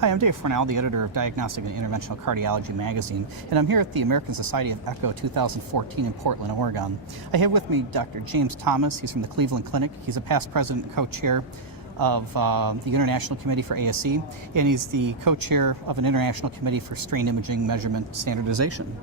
Hi, I'm Dave Fornell, the editor of Diagnostic and Interventional Cardiology magazine, and I'm here at the American Society of Echo 2014 in Portland, Oregon. I have with me Dr. James Thomas. He's from the Cleveland Clinic. He's a past president and co-chair of the International Committee for ASE, and he's the co-chair of an International Committee for Strain Imaging Measurement Standardization.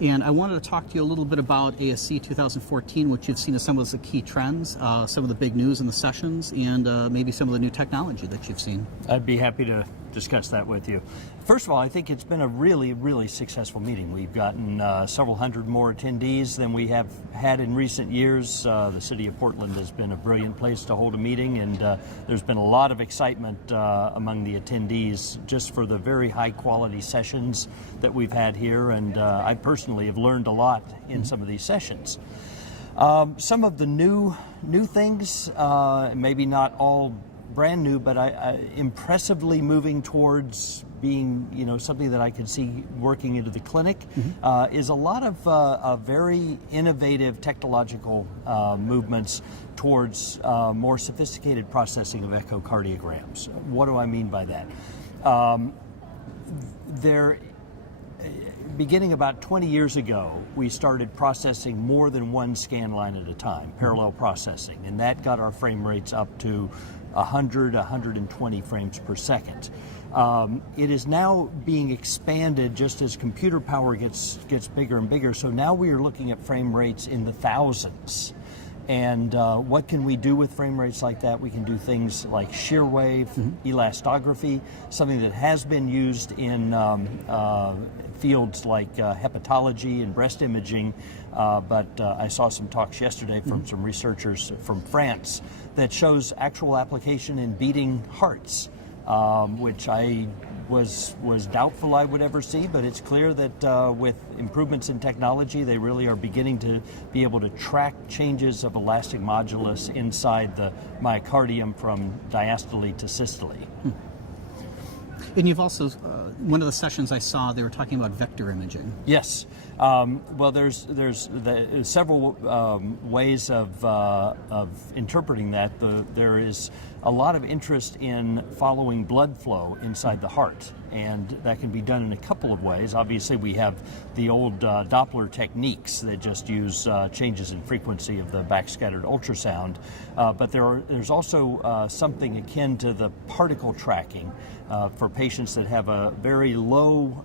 And I wanted to talk to you a little bit about ASE 2014, which you've seen as some of the key trends, some of the big news in the sessions, and maybe some of the new technology that you've seen. I'd be happy to discuss that with you. First of all, I think it's been a really successful meeting. We've gotten several hundred more attendees than we have had in recent years. The city of Portland has been a brilliant place to hold a meeting, and there's been a lot of excitement among the attendees just for the very high quality sessions that we've had here, and I personally have learned a lot in some of these sessions. Some of the new things, maybe not all brand new, but I impressively moving towards being, something that I could see working into the clinic, is a lot of very innovative technological movements towards more sophisticated processing of echocardiograms. What do I mean by that? Beginning about 20 years ago, we started processing more than one scan line at a time, parallel processing, and that got our frame rates up to 100, 120 frames per second. It is now being expanded just as computer power gets bigger and bigger, so now we are looking at frame rates in the thousands. And what can we do with frame rates like that? We can do things like shear wave, elastography, something that has been used in fields like hepatology and breast imaging, but I saw some talks yesterday from some researchers from France that shows actual application in beating hearts, which I was doubtful I would ever see, but it's clear that with improvements in technology, they really are beginning to be able to track changes of elastic modulus inside the myocardium from diastole to systole. And you've also, one of the sessions I saw, they were talking about vector imaging. Yes. Well, there's several ways of interpreting that. There is a lot of interest in following blood flow inside the heart, and that can be done in a couple of ways. Obviously, we have the old Doppler techniques that just use changes in frequency of the backscattered ultrasound, but there's also something akin to the particle tracking for patients that have a very low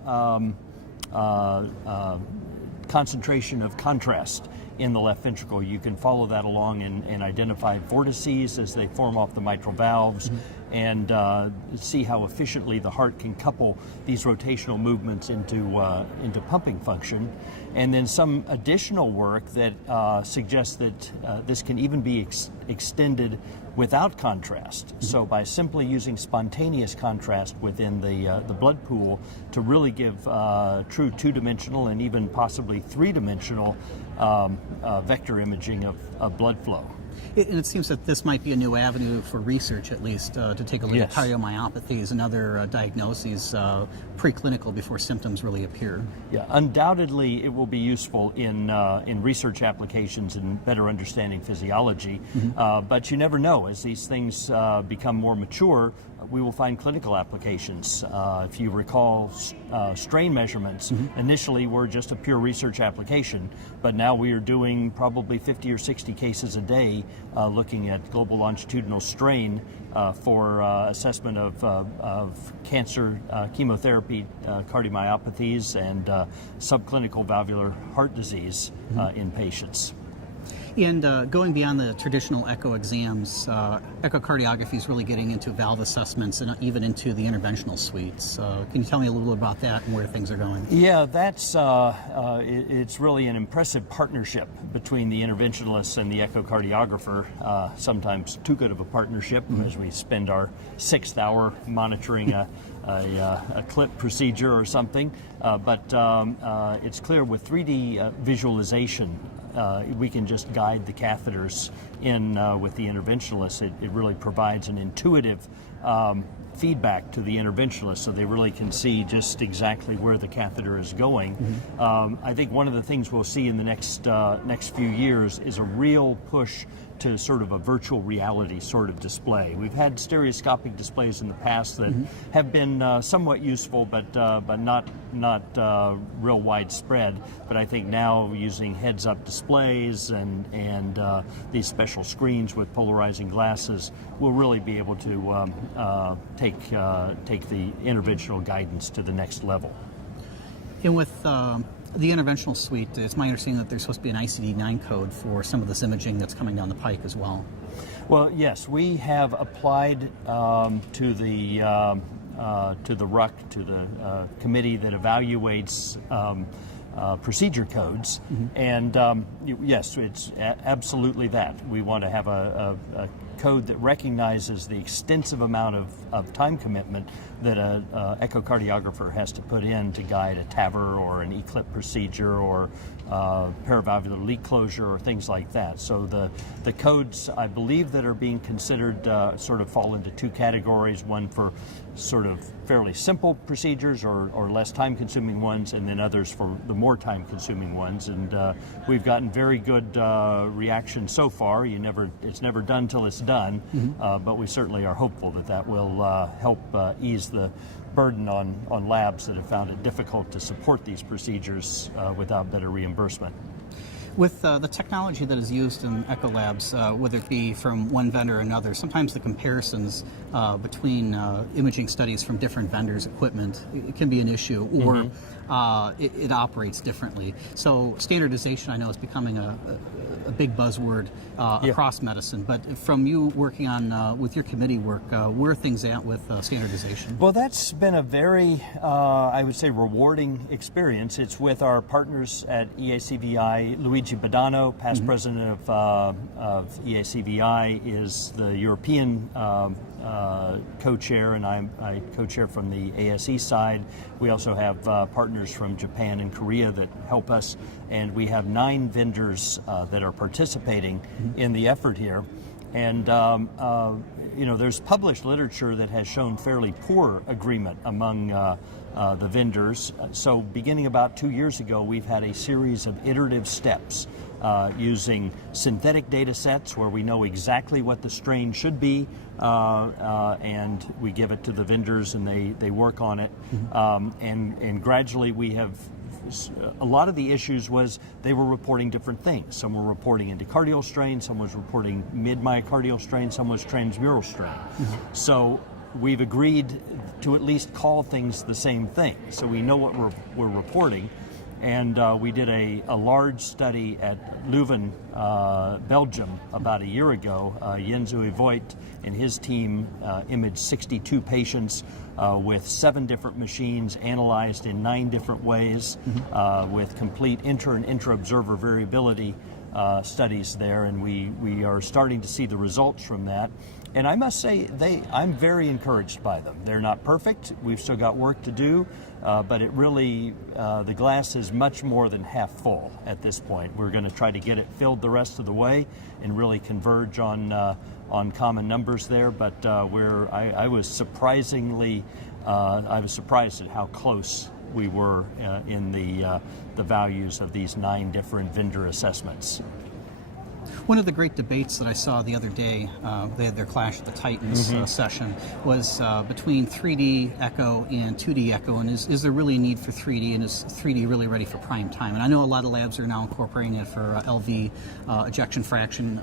concentration of contrast in the left ventricle. You can follow that along and identify vortices as they form off the mitral valves, and see how efficiently the heart can couple these rotational movements into pumping function. And then some additional work that suggests that this can even be extended without contrast. So by simply using spontaneous contrast within the blood pool to really give true two-dimensional and even possibly three-dimensional vector imaging of blood flow. And it seems that this might be a new avenue for research, at least, to take a look at cardiomyopathies and other diagnoses preclinical before symptoms really appear. Yeah, undoubtedly it will be useful in research applications and better understanding physiology, but you never know. As these things become more mature, we will find clinical applications. If you recall, strain measurements initially were just a pure research application, but now we are doing probably 50 or 60 cases a day looking at global longitudinal strain for assessment of cancer, chemotherapy, cardiomyopathies, and subclinical valvular heart disease in patients. And going beyond the traditional echo exams, echocardiography is really getting into valve assessments and even into the interventional suites. Can you tell me a little bit about that and where things are going? Yeah, that's it's really an impressive partnership between the interventionalists and the echocardiographer. Sometimes too good of a partnership, as we spend our 6th hour monitoring a clip procedure or something. But it's clear with 3D visualization, we can just guide the catheters in with the interventionalists. It really provides an intuitive feedback to the interventionalist so they really can see just exactly where the catheter is going. I think one of the things we'll see in the next few years is a real push to sort of a virtual reality sort of display. We've had stereoscopic displays in the past that have been somewhat useful, but not real widespread. But I think now using heads-up displays and these special screens with polarizing glasses will really be able to take the interventional guidance to the next level. And with the interventional suite, it's my understanding that there's supposed to be an ICD-9 code for some of this imaging that's coming down the pike as well. Well, yes, we have applied to the RUC, to the committee that evaluates procedure codes, and yes, it's absolutely that. We want to have a code that recognizes the extensive amount of time commitment that an echocardiographer has to put in to guide a TAVR or an ECLIP procedure or paravalvular leak closure or things like that. So the codes, I believe, that are being considered sort of fall into two categories, one for sort of fairly simple procedures or less time-consuming ones, and then others for the more time-consuming ones. And we've gotten very good reaction so far. It's never done till it's done, but we certainly are hopeful that will help ease the burden on labs that have found it difficult to support these procedures without better reimbursement. With the technology that is used in echo labs, whether it be from one vendor or another, sometimes the comparisons between imaging studies from different vendors' equipment, it can be an issue, or it operates differently. So standardization, I know, is becoming a big buzzword across medicine. But from you working on with your committee work, where are things at with standardization? Well, that's been a very, I would say, rewarding experience. It's with our partners at EACVI. Luigi Badano, past president of EACVI, is the European co-chair, and I co-chair from the ASE side. We also have partners from Japan and Korea that help us, and we have 9 vendors that are participating in the effort here. And there's published literature that has shown fairly poor agreement among the vendors. So beginning about 2 years ago, we've had a series of iterative steps using synthetic data sets where we know exactly what the strain should be, and we give it to the vendors and they work on it. And gradually we have, a lot of the issues was they were reporting different things. Some were reporting endocardial strain, some was reporting mid-myocardial strain, some was transmural strain. So we've agreed to at least call things the same thing, so we know what we're reporting. And we did a large study at Leuven, Belgium, about a year ago. Jens Uwe Voigt and his team imaged 62 patients with 7 different machines, analyzed in 9 different ways, with complete inter and intra-observer variability studies there, and we are starting to see the results from that. And I must say, I'm very encouraged by them. They're not perfect. We've still got work to do, but it really, the glass is much more than half full at this point. We're going to try to get it filled the rest of the way and really converge on common numbers there. But I was surprised at how close we were in the values of these 9 different vendor assessments. One of the great debates that I saw the other day, they had their Clash of the Titans session, was between 3D echo and 2D echo, and is there really a need for 3D, and is 3D really ready for prime time? And I know a lot of labs are now incorporating it for LV ejection fraction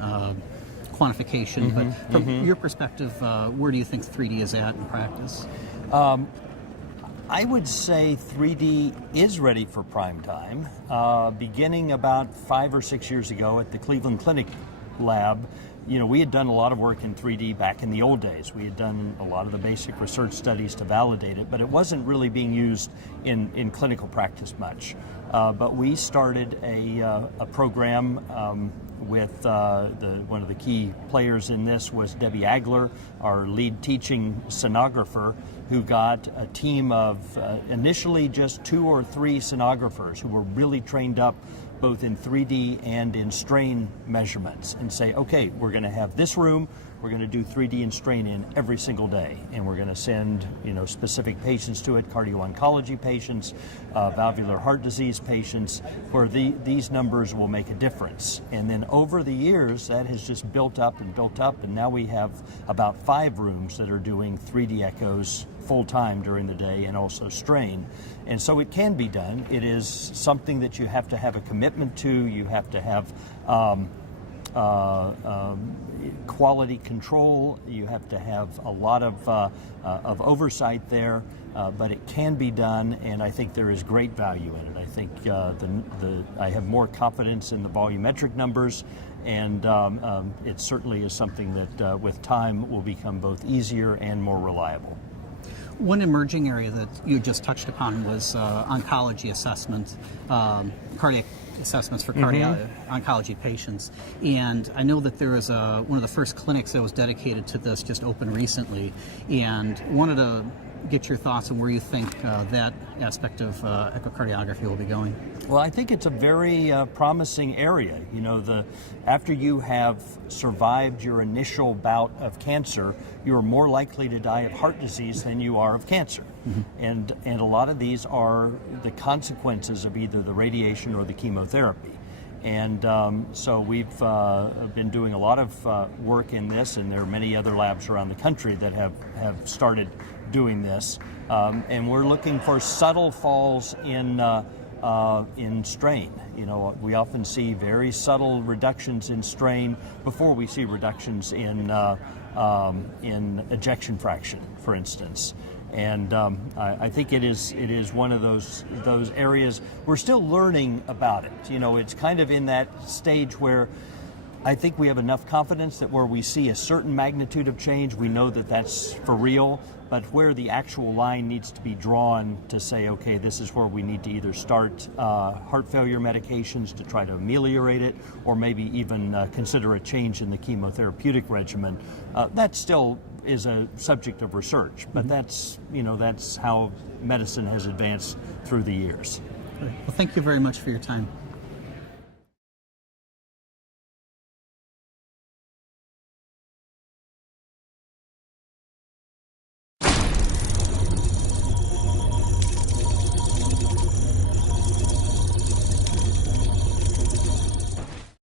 quantification, but from your perspective, where do you think 3D is at in practice? I would say 3D is ready for prime time. Beginning about 5 or 6 years ago at the Cleveland Clinic lab, we had done a lot of work in 3D back in the old days. We had done a lot of the basic research studies to validate it, but it wasn't really being used in clinical practice much. But we started a program with one of the key players in this was Debbie Agler, our lead teaching sonographer, who got a team of initially just 2 or 3 sonographers who were really trained up both in 3D and in strain measurements, and say, okay, we're going to have this room, we're going to do 3D and strain in every single day, and we're going to send specific patients to it, cardio-oncology patients, valvular heart disease patients, where these numbers will make a difference. And then over the years, that has just built up, and now we have about 5 rooms that are doing 3D echoes full time during the day and also strain. And so it can be done. It is something that you have to have a commitment to. You have to have quality control. You have to have a lot of oversight there, but it can be done, and I think there is great value in it. I think I have more confidence in the volumetric numbers, and it certainly is something that with time will become both easier and more reliable. One emerging area that you just touched upon was oncology assessment, cardiac assessments for oncology patients. And I know that there was one of the first clinics that was dedicated to this just opened recently, and wanted to get your thoughts on where you think that aspect of echocardiography will be going. Well, I think it's a very promising area. After you have survived your initial bout of cancer, you are more likely to die of heart disease than you are of cancer. And a lot of these are the consequences of either the radiation or the chemotherapy. And so we've been doing a lot of work in this, and there are many other labs around the country that have started doing this. And we're looking for subtle falls in strain. We often see very subtle reductions in strain before we see reductions in ejection fraction, for instance. And I think it is one of those areas we're still learning about it. It's kind of in that stage where I think we have enough confidence that where we see a certain magnitude of change, we know that that's for real. But where the actual line needs to be drawn to say, okay, this is where we need to either start heart failure medications to try to ameliorate it, or maybe even consider a change in the chemotherapeutic regimen, that still is a subject of research. But that's how medicine has advanced through the years. Great. Well, thank you very much for your time.